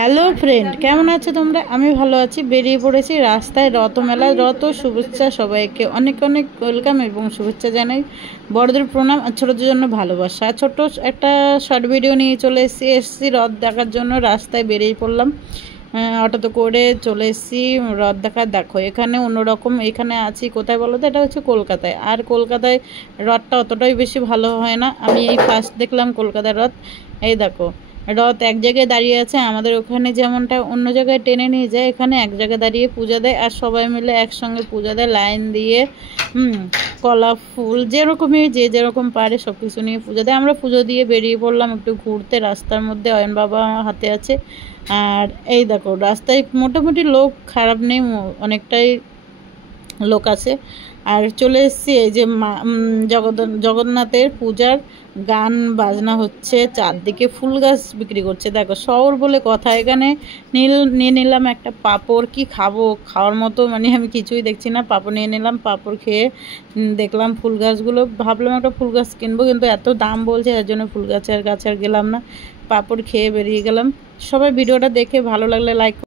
Hello friend, কেমন আছো তোমরা? আমি ভালো আছি। বেরিয়ে পড়েছি রাস্তায় রথমেলা। রথ শুভেচ্ছা সবাইকে অনেক অনেক ওয়েলকাম এবং শুভেচ্ছা জানাই। বড়দের প্রণাম আর ছোটদের জন্য ভালোবাসা। ছোট্ট একটা শর্ট ভিডিও নিয়ে চলে এসেছি রথ দেখার জন্য। রাস্তায় বেরিয়ে পড়লাম, অটোতে করে চলে এসেছি রথ দেখা। দেখো এখানে অন্যরকম। এখানে আছি কোথায় বলো তো? এটা হচ্ছে কলকাতায়। আর কলকাতায় রথটা অতটাই বেশি ভালো হয় না। আমি এই ফার্স্ট দেখলাম কলকাতার রথ। এই দেখো, রথ এক জায়গায় দাঁড়িয়ে আছে। আমাদের ওখানে যেমনটা অন্য জায়গায় টেনে নিয়ে যায়, এখানে এক জায়গায় দাঁড়িয়ে পূজা দেয় আর সবাই মিলে একসঙ্গে পূজা দেয় লাইন দিয়ে। কলা ফুল যেরকমই যে যেরকম পারে সব কিছু নিয়ে পূজা দেয়। আমরা পুজো দিয়ে বেরিয়ে পড়লাম একটু ঘুরতে। রাস্তার মধ্যে অয়ন বাবা হাতে আছে। আর এই দেখো রাস্তায় মোটামুটি লোক খারাপ নেই, অনেকটাই লোক আছে। আর চলে এসেছি এই যে জগন্নাথের পূজার গান বাজনা হচ্ছে, চারদিকে ফুল গাছ বিক্রি করছে। দেখো শহর বলে কথা। এখানে নিয়ে নিলাম একটা পাঁপড়। কি খাবো, খাওয়ার মতো মানে আমি কিছুই দেখছি না। পাঁপড় নিয়ে নিলাম, পাঁপড় খেয়ে দেখলাম ফুল গাছগুলো। ভাবলাম একটা ফুল গাছ কিনবো, কিন্তু এত দাম বলছে এর জন্য ফুল গাছের কাছে আর গেলাম না। পাঁপড় খেয়ে বেরিয়ে গেলাম। সবাই ভিডিওটা দেখে ভালো লাগলে লাইক